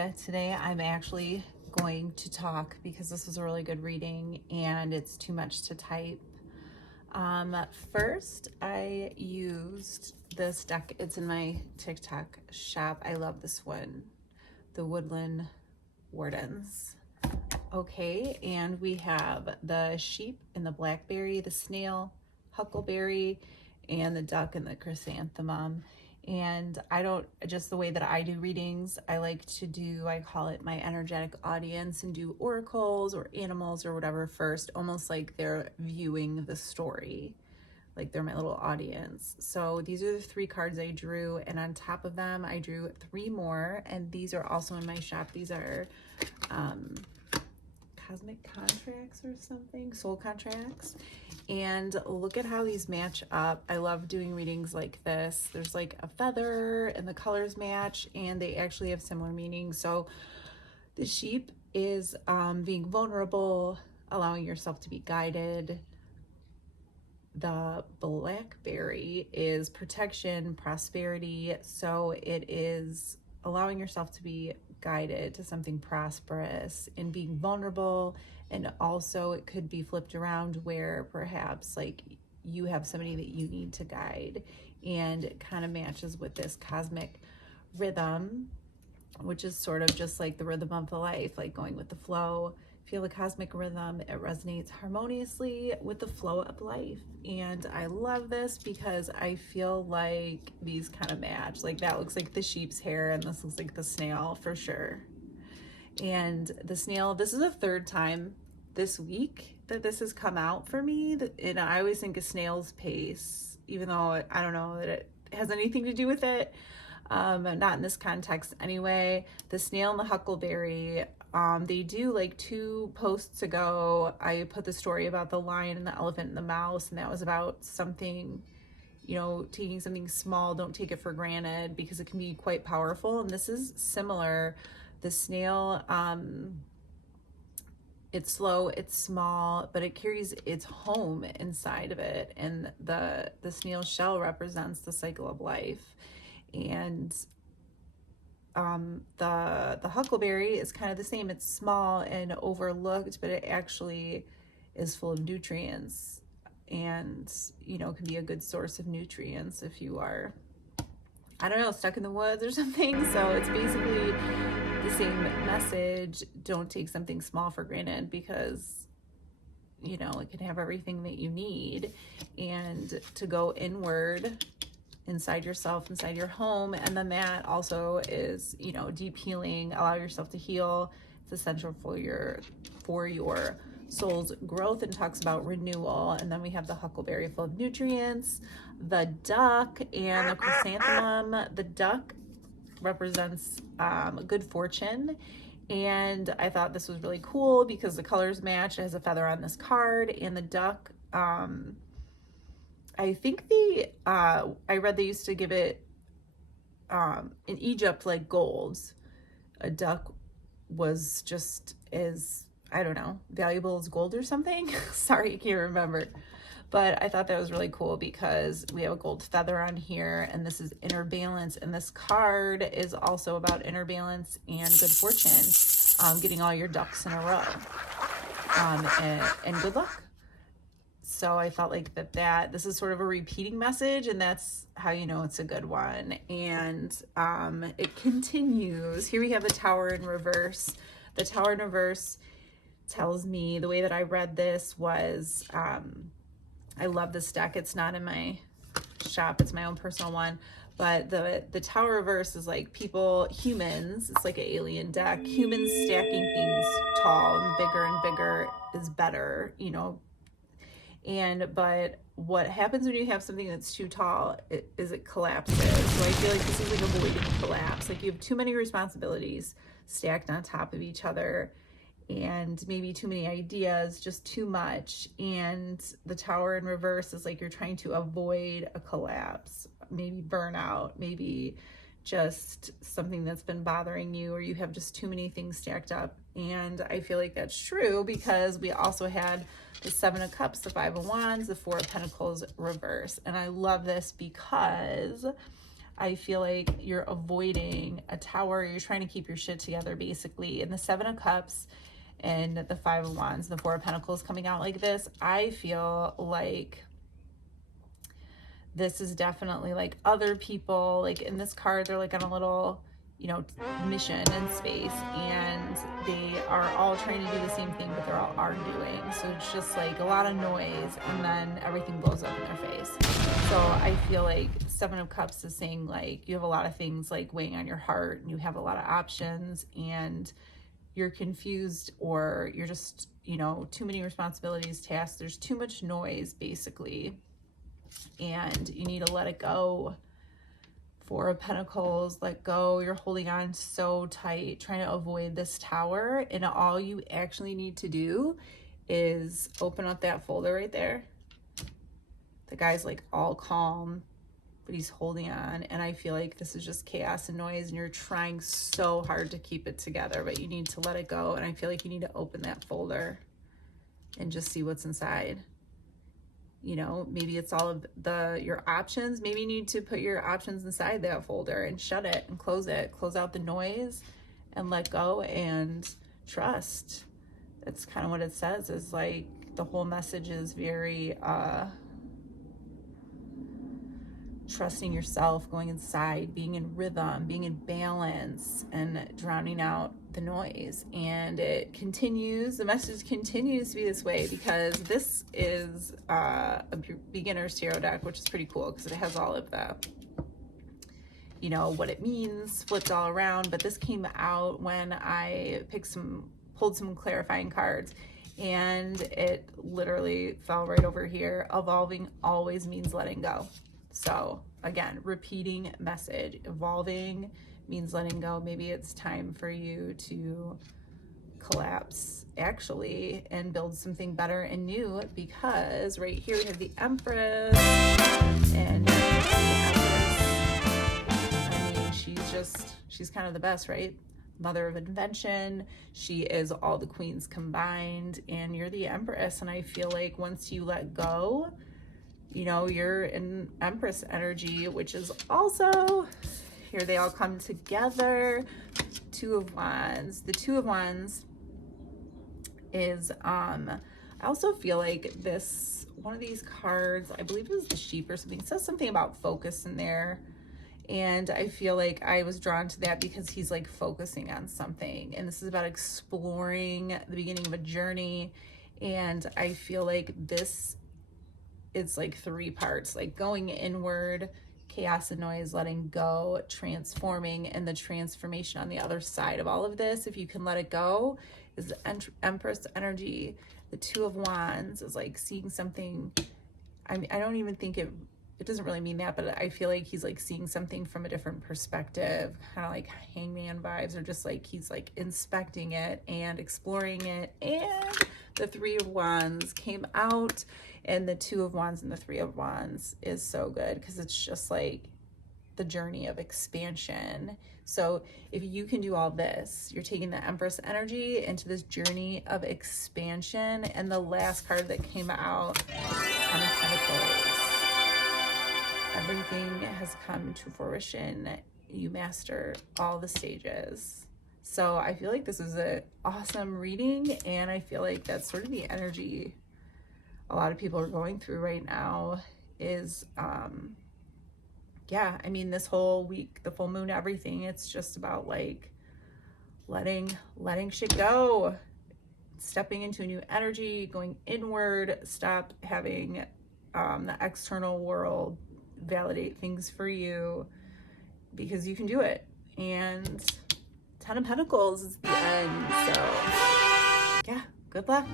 Hi, today I'm actually going to talk because this was a really good reading and it's too much to type. First, I used this deck. It's in my TikTok shop. I love this one, the Woodland Wardens. Okay, and we have the sheep and the blackberry, the snail, huckleberry, and the duck and the chrysanthemum. And just the way that I do readings, I like to do, I call it my energetic audience, and do oracles or animals or whatever first, almost like they're viewing the story, like they're my little audience. So these are the 3 cards I drew, and on top of them I drew 3 more, and these are also in my shop. These are cosmic contracts or something, soul contracts. And look at how these match up. I love doing readings like this. There's like a feather and the colors match, and they actually have similar meanings. So the sheep is being vulnerable, allowing yourself to be guided. The blackberry is protection, prosperity. So it is allowing yourself to be guided to something prosperous and being vulnerable. And also it could be flipped around where perhaps like you have somebody that you need to guide, and it kind of matches with this cosmic rhythm, which is sort of just like the rhythm of the life, like going with the flow. Feel the cosmic rhythm, it resonates harmoniously with the flow of life. And I love this because I feel like these kind of match. Like that looks like the sheep's hair and this looks like the snail for sure. And the snail, this is the 3rd time this week that this has come out for me. And I always think of snail's pace, even though I don't know that it has anything to do with it. Not in this context anyway. The snail and the huckleberry, they do, like 2 posts ago, I put the story about the lion and the elephant and the mouse, and that was about something, you know, taking something small, don't take it for granted, because it can be quite powerful. And this is similar. The snail, it's slow, it's small, but it carries its home inside of it. And the snail shell represents the cycle of life. And the huckleberry is kind of the same. It's small and overlooked, but it actually is full of nutrients, and you know, can be a good source of nutrients if you are, I don't know, stuck in the woods or something. So it's basically the same message. Don't take something small for granted, because you know, it can have everything that you need. And to go inward inside yourself, inside your home. And then that also is, you know, deep healing. Allow yourself to heal. It's essential for your soul's growth, and talks about renewal. And then we have the huckleberry, full of nutrients, the duck and the chrysanthemum. The duck represents good fortune, and I thought this was really cool because the colors match. It has a feather on this card, and the duck, I think I read they used to give it in Egypt like gold. A duck was just as, I don't know, valuable as gold or something. Sorry, I can't remember. But I thought that was really cool because we have a gold feather on here, and this is inner balance. And this card is also about inner balance and good fortune, getting all your ducks in a row, and good luck. So I felt like that this is sort of a repeating message, and that's how you know it's a good one. And it continues. Here we have the Tower in reverse. The Tower in reverse tells me, the way that I read this was, I love this deck. It's not in my shop. It's my own personal one. But the Tower reverse is like people, humans. It's like an alien deck. Humans stacking things tall, and bigger is better, you know. But what happens when you have something that's too tall is it collapses. So I feel like this is like avoiding collapse. Like you have too many responsibilities stacked on top of each other, and maybe too many ideas, just too much. And the Tower in reverse is like you're trying to avoid a collapse, maybe burnout, maybe just something that's been bothering you, or you have just too many things stacked up. And I feel like that's true because we also had the 7 of Cups, the 5 of Wands, the 4 of Pentacles reverse. And I love this because I feel like you're avoiding a tower. You're trying to keep your shit together, basically. And the Seven of Cups and the Five of Wands, the Four of Pentacles coming out like this, I feel like this is definitely like other people, like in this card, they're like on a little, you know, mission in space, and they are all trying to do the same thing, but they're all arguing. So it's just like a lot of noise, and then everything blows up in their face. So I feel like Seven of Cups is saying like you have a lot of things like weighing on your heart, and you have a lot of options, and you're confused, or you're just, you know, too many responsibilities, tasks. There's too much noise, basically, and you need to let it go. Four of Pentacles, let go. You're holding on so tight, trying to avoid this tower, and all you actually need to do is open up that folder right there. The guy's like all calm, but he's holding on, and I feel like this is just chaos and noise, and you're trying so hard to keep it together, but you need to let it go. And I feel like you need to open that folder and just see what's inside. You know, maybe it's all of your options. Maybe you need to put your options inside that folder and shut it and close it. Close out the noise and let go and trust. That's kind of what it says, is like the whole message is very trusting yourself, going inside, being in rhythm, being in balance, and drowning out the noise. And it continues, the message continues to be this way, because this is a beginner's tarot deck, which is pretty cool because it has all of the, you know, what it means flipped all around. But this came out when I pulled some clarifying cards, and it literally fell right over here. Evolving always means letting go. So again, repeating message. Evolving means letting go. Maybe it's time for you to collapse, actually, and build something better and new, because right here we have the Empress, and the Empress, I mean, she's kind of the best, right? Mother of invention. She is all the queens combined, and you're the Empress. And I feel like once you let go, you know, you're in Empress energy, which is also, here they all come together. Two of Wands. The Two of Wands is, I also feel like this, one of these cards, I believe it was the sheep or something, says something about focus in there. And I feel like I was drawn to that because he's like focusing on something. And this is about exploring the beginning of a journey. And I feel like this, it's like three parts, like going inward, chaos and noise, letting go, transforming, and the transformation on the other side of all of this, if you can let it go, is the Empress energy. The Two of Wands is like seeing something. I mean, I don't even think it doesn't really mean that, but I feel like he's like seeing something from a different perspective, kind of like hangman vibes, or just like he's like inspecting it and exploring it. And the Three of Wands came out, and the Two of Wands and the Three of Wands is so good because it's just like the journey of expansion. So if you can do all this, you're taking the Empress energy into this journey of expansion. And the last card that came out, Ten of Pentacles. Everything has come to fruition. You master all the stages. So I feel like this is an awesome reading, and I feel like that's sort of the energy a lot of people are going through right now is, yeah, I mean, this whole week, the full moon, everything, it's just about like letting shit go, stepping into a new energy, going inward, stop having the external world validate things for you, because you can do it. And Ten of Pentacles is the end. So yeah, good luck.